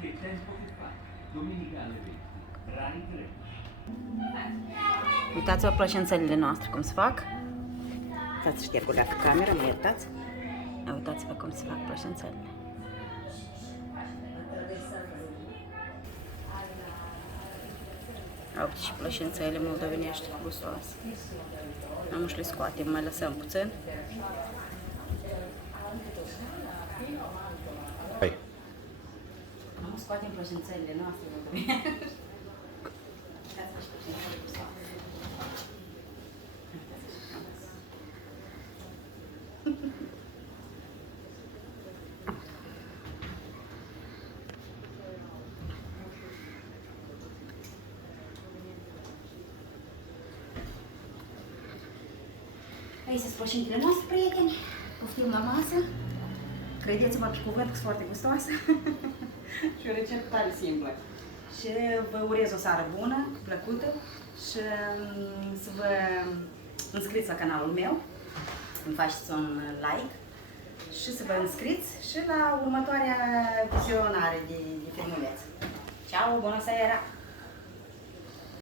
Che tempo che fa? Domenica alle 20. Rai 3. Uitați-vă plășențelile noastre cum se fac. Stați să șterg o leacă camera, mă iertați. Uitați-vă cum se fac plășențelele. Au și plășențele moldovenești gustoase. Am și le scoatem, mai lăsăm puțin. Hai. Am scoatem plășențelele noastre moldovenești. Aici sunt plășintele noastre, prieteni. Poftim la masă. Credeți-mă pe cuvânt că sunt foarte gustoasă. Și o rețetă tare simplă. Și vă urez o seară bună, plăcută și să vă înscrieți la canalul meu, îmi faceți un like și să vă înscrieți și la următoarea vizionare de filmuleț. Ceau, bună seara!